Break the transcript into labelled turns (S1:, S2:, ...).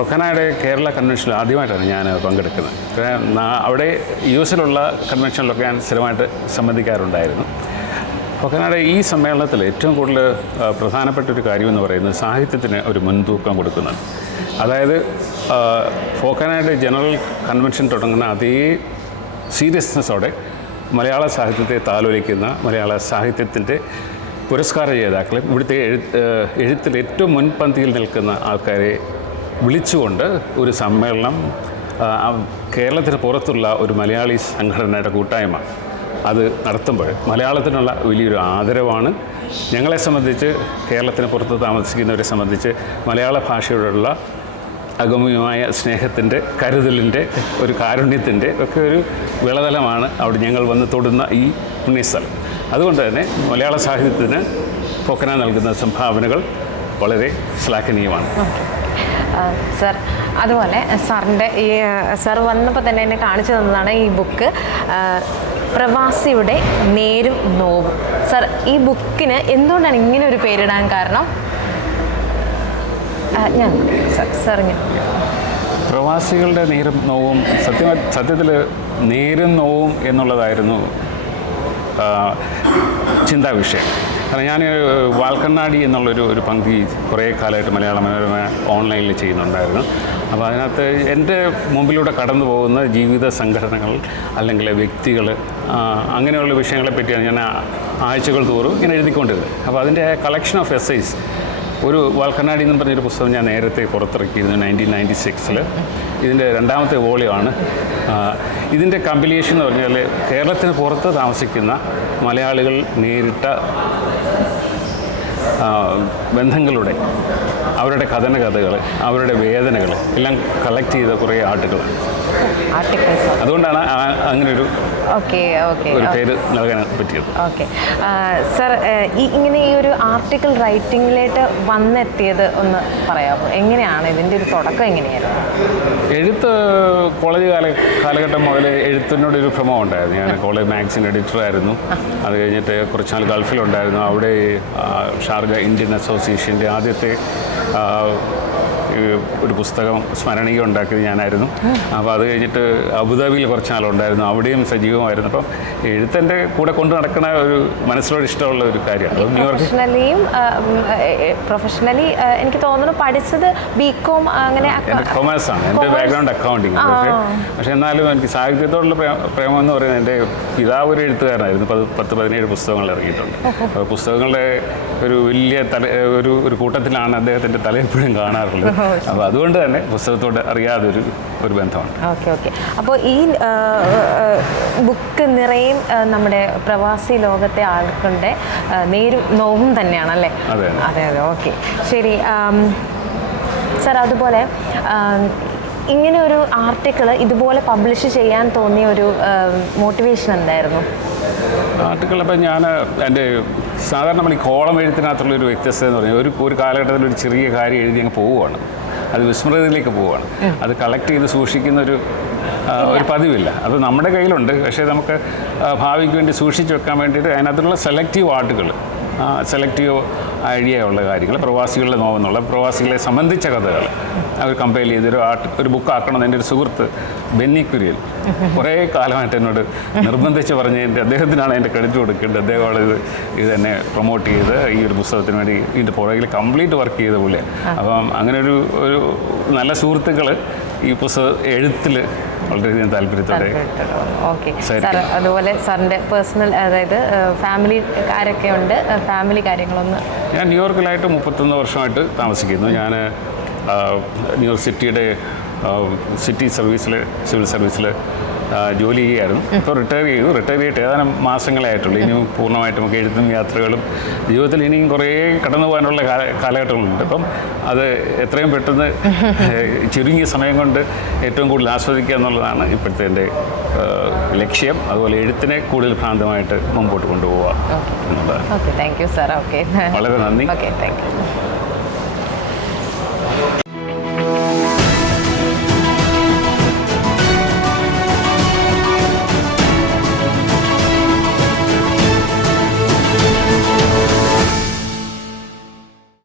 S1: ഫൊക്കനയുടെ കേരള കൺവെൻഷനിൽ ആദ്യമായിട്ടാണ് ഞാൻ പങ്കെടുക്കുന്നത്. അവിടെ യു എസിലുള്ള കൺവെൻഷനിലൊക്കെ ഞാൻ സ്ഥിരമായിട്ട് സംബന്ധിക്കാറുണ്ടായിരുന്നു. ഫൊക്കനയുടെ ഈ സമ്മേളനത്തിൽ ഏറ്റവും കൂടുതൽ പ്രധാനപ്പെട്ട ഒരു കാര്യമെന്ന് പറയുന്നത് സാഹിത്യത്തിന് ഒരു മുൻതൂക്കം കൊടുക്കുന്നത് അതായത് ഫോക്കനയുടെ ജനറൽ കൺവെൻഷൻ തുടങ്ങുന്ന അതേ സീരിയസ്നെസ്സോടെ മലയാള സാഹിത്യത്തെ താലോലിക്കുന്ന മലയാള സാഹിത്യത്തിന്റെ പുരസ്കാര ജേതാക്കളും ഇവിടുത്തെ എഴുത്ത് എഴുത്തിൽ ഏറ്റവും മുൻപന്തിയിൽ നിൽക്കുന്ന ആൾക്കാരെ വിളിച്ചുകൊണ്ട് ഒരു സമ്മേളനം കേരളത്തിന് പുറത്തുള്ള ഒരു മലയാളി സംഘടനയുടെ കൂട്ടായ്മ അത് നടത്തുമ്പോൾ മലയാളത്തിനുള്ള വലിയൊരു ആദരവാണ്. ഞങ്ങളെ സംബന്ധിച്ച് കേരളത്തിന് പുറത്ത് താമസിക്കുന്നവരെ സംബന്ധിച്ച് മലയാള ഭാഷയോടുള്ള അഗമ്യമായ സ്നേഹത്തിന്റെ കരുതലിന്റെ ഒരു കാരുണ്യത്തിന്റെ ഒക്കെ ഒരു വിളതലമാണ് അവിടെ ഞങ്ങൾ വന്ന് തൊടുന്ന ഈ പുണ്യസ്ഥലം അതുകൊണ്ട് തന്നെ മലയാള സാഹിത്യത്തിന് പൊക്കന നൽകുന്ന സംഭാവനകൾ വളരെ ശ്ലാഘനീയമാണ്.
S2: സർ അതുപോലെ സാറിന്റെ ഈ സാർ വന്നപ്പോൾ തന്നെ എന്നെ കാണിച്ചു തന്നതാണ് ഈ ബുക്ക്. പ്രവാസിയുടെ നേരും നോവും. സർ ഈ ബുക്കിന് എന്തുകൊണ്ടാണ് ഇങ്ങനെ ഒരു പേരിടാൻ കാരണം? ഞാൻ സർ ഞാൻ.
S1: പ്രവാസികളുടെ നേരും നോവും സത്യ സത്യത്തിൽ നേരും നോവും എന്നുള്ളതായിരുന്നു ആ, ചിന്താവിഷയം. കാരണം ഞാൻ വാൽക്കണ്ണാടി എന്നുള്ളൊരു ഒരു പങ്ക്തി കുറേ കാലമായിട്ട് മലയാള മനോരമ ഓൺലൈനിൽ ചെയ്യുന്നുണ്ടായിരുന്നു. അപ്പോൾ അതിനകത്ത് എന്റെ മുമ്പിലൂടെ കടന്നു പോകുന്ന ജീവിത സംഘടനകൾ അല്ലെങ്കിൽ വ്യക്തികൾ അങ്ങനെയുള്ള വിഷയങ്ങളെ പറ്റിയാണ് ഞാൻ ആഴ്ചകൾ തോറും ഇങ്ങനെ എഴുതിക്കൊണ്ടിരുന്നത്. അപ്പോൾ അതിന്റെ കളക്ഷൻ ഓഫ് എസ്സൈസ് ഒരു വാൽക്കണ്ണാടി എന്ന് പറഞ്ഞൊരു പുസ്തകം ഞാൻ നേരത്തെ പുറത്തിറക്കിയിരുന്നു നയന്റീൻ നയന്റി സിക്സിൽ. ഇതിന്റെ രണ്ടാമത്തെ വോളിയാണ്. ഇതിന്റെ കമ്പിലിയേഷൻ എന്ന് പറഞ്ഞാൽ കേരളത്തിന് പുറത്ത് താമസിക്കുന്ന മലയാളികൾ നേരിട്ട ബന്ധങ്ങളുടെ അവരുടെ കഥന കഥകൾ അവരുടെ വേദനകൾ എല്ലാം കളക്ട് ചെയ്ത കുറേ ആർട്ടുകളാണ്
S2: ആർട്ടിക്കിൾസ്.
S1: അതുകൊണ്ടാണ് അങ്ങനെ ഒരു ഒരു പേര് നൽകാൻ പറ്റിയത്.
S2: ഓക്കെ. സർ ഈ ഇങ്ങനെ ഈ ഒരു ആർട്ടിക്കിൾ റൈറ്റിങ്ങിലേക്ക് വന്നെത്തിയത് ഒന്ന് പറയാമോ? എങ്ങനെയാണ്? ഇതിന്റെ ഒരു തുടക്കം എങ്ങനെയായിരുന്നു?
S1: എഴുത്ത് കോളേജ് കാല കാലഘട്ടം മുതൽ എഴുത്തിനോട് ഒരു ഭ്രമം ഉണ്ടായിരുന്നു. ഞാൻ കോളേജ് മാഗസിൻ എഡിറ്ററായിരുന്നു. അത് കഴിഞ്ഞിട്ട് കുറച്ച് നാൾ ഗൾഫിലുണ്ടായിരുന്നു. അവിടെ ഷാർജ ഇന്ത്യൻ അസോസിയേഷന്റെ ആദ്യത്തെ ഒരു പുസ്തകം സ്മരണിക ഉണ്ടാക്കിയത് ഞാനായിരുന്നു. അപ്പോൾ അത് കഴിഞ്ഞിട്ട് അബുദാബിയിൽ കുറച്ച് നാളുണ്ടായിരുന്നു അവിടെയും സജീവമായിരുന്നു. അപ്പം എഴുത്തന്റെ കൂടെ കൊണ്ട് നടക്കുന്ന ഒരു മനസ്സിലോട് ഇഷ്ടമുള്ള ഒരു കാര്യമാണ്.
S2: പ്രൊഫഷണലിയും പ്രൊഫഷണലി എനിക്ക് തോന്നുന്നു പഠിച്ചത് ബി കോം അങ്ങനെ
S1: കൊമേഴ്സ് ആണ്. എന്റെ ബാക്ക്ഗ്രൗണ്ട് അക്കൗണ്ടിങ് പക്ഷേ പക്ഷേ എന്നാലും എനിക്ക് സാഹിത്യത്തോടുള്ള പ്രേ- പ്രേമം എന്ന് പറയുന്നത് എന്റെ പിതാവ് ഒരു എഴുത്തുകാരനായിരുന്നു. പത് പത്ത് പതിനേഴ് പുസ്തകങ്ങൾ ഇറങ്ങിയിട്ടുണ്ട്. അപ്പോൾ പുസ്തകങ്ങളുടെ ഒരു വലിയ തല ഒരു ഒരു കൂട്ടത്തിലാണ് അദ്ദേഹത്തിന്റെ തലയെപ്പോഴും കാണാറുള്ളത്. അപ്പോൾ അതുകൊണ്ട് തന്നെ പുസ്തകത്തോട് അറിയാതെ ഒരു ഒരു ബന്ധമാണ്
S2: ഓക്കെ ഓക്കെ. അപ്പോൾ ഈ ബുക്ക് നിറയും നമ്മുടെ പ്രവാസി ലോകത്തെ ആൾക്കളുടെ നേരും നോവും തന്നെയാണല്ലേ?
S1: അതെ. അതെ.
S2: അതെ ഓക്കെ. ശരി സർ അതുപോലെ ഇങ്ങനെ ഒരു ആർട്ടിക്കിൾ ഇതുപോലെ പബ്ലിഷ് ചെയ്യാൻ തോന്നിയ ഒരു മോട്ടിവേഷൻ എന്തായിരുന്നു?
S1: ആർട്ടിക്കിൾ അപ്പം ഞാൻ എന്റെ സാധാരണ നമ്മൾ ഈ കോളം എഴുത്തിനകത്തുള്ള ഒരു വ്യത്യസ്തത എന്ന് പറഞ്ഞാൽ ഒരു ഒരു കാലഘട്ടത്തിൽ ഒരു ചെറിയ കാര്യം എഴുതി അങ്ങ് പോവുകയാണ്. അത് വിസ്മൃതിയിലേക്ക് പോവുകയാണ്. അത് കളക്ട് ചെയ്ത് സൂക്ഷിക്കുന്ന ഒരു ഒരു പതിവില്ല. അത് നമ്മുടെ കയ്യിലുണ്ട്. പക്ഷേ നമുക്ക് ഭാവിക്ക് വേണ്ടി സൂക്ഷിച്ച് വെക്കാൻ വേണ്ടിയിട്ട് അതിനകത്തുള്ള സെലക്റ്റീവ് ആർട്ടുകൾ സെലക്റ്റീവ് ഐഡിയ ഉള്ള കാര്യങ്ങൾ പ്രവാസികളുടെ നോവെന്നുള്ള പ്രവാസികളെ സംബന്ധിച്ച കഥകൾ. അവർ കമ്പയർ ചെയ്തൊരു ആർട്ട് ഒരു ബുക്ക് ആക്കണം എന്റെ ഒരു സുഹൃത്ത് ബെന്നി കുര്യൻ. കുറേ കാലമായിട്ട് എന്നോട് നിർബന്ധിച്ച് പറഞ്ഞ് എന്റെ അദ്ദേഹത്തിനാണ് എന്റെ ക്രെഡിറ്റ് കൊടുക്കേണ്ടത്. അദ്ദേഹമാണ് ഇത് ഇത് തന്നെ പ്രൊമോട്ട് ചെയ്ത് ഈ ഒരു പുസ്തകത്തിന് വേണ്ടി ഇതിന്റെ പുറകിൽ കംപ്ലീറ്റ് വർക്ക് ചെയ്ത പോലെ. അപ്പം അങ്ങനെ ഒരു ഒരു നല്ല സുഹൃത്തുക്കൾ ഈ പുസ്തകം എഴുത്തിൽ വളരെയധികം താല്പര്യത്തോടെ
S2: ഓക്കെ
S1: ശരി.
S2: സാർ അതുപോലെ സാറിന്റെ പേഴ്സണൽ അതായത് ഫാമിലി കാര്യമൊക്കെ ഉണ്ട്. ഫാമിലി കാര്യങ്ങളൊന്ന്.
S1: ഞാൻ ന്യൂയോർക്കിലായിട്ട് മുപ്പത്തൊന്ന് വർഷമായിട്ട് താമസിക്കുന്നു. ഞാൻ ന്യൂയോർക്ക് സിറ്റിയുടെ സിറ്റി സർവീസിൽ സിവിൽ സർവീസിൽ ജോലി ചെയ്യുകയായിരുന്നു ഇപ്പോൾ റിട്ടയർ ചെയ്തു. റിട്ടയർ ചെയ്തിട്ട് ഏതാനും മാസങ്ങളെ ആയിട്ടുള്ളൂ. ഇനിയും പൂർണമായിട്ടും ഒക്കെ എഴുത്തും യാത്രകളും ജീവിതത്തിൽ ഇനിയും കുറേ കടന്നു പോകാനുള്ള കാല- കാലഘട്ടങ്ങളുണ്ട്. അപ്പം അത് എത്രയും പെട്ടെന്ന് ചുരുങ്ങിയ സമയം കൊണ്ട് ഏറ്റവും കൂടുതൽ ആസ്വദിക്കുക എന്നുള്ളതാണ് ഇപ്പോഴത്തെ എന്റെ ലക്ഷ്യം. അതുപോലെ എഴുത്തിനെ കൂടുതൽ ഭ്രാന്തമായിട്ട് മുമ്പോട്ട് കൊണ്ടുപോവുക എന്നുള്ളതാണ്.
S2: Okay. Thank you sir okay.
S1: വളരെ നന്ദി.
S2: ഓക്കെ. Thank you.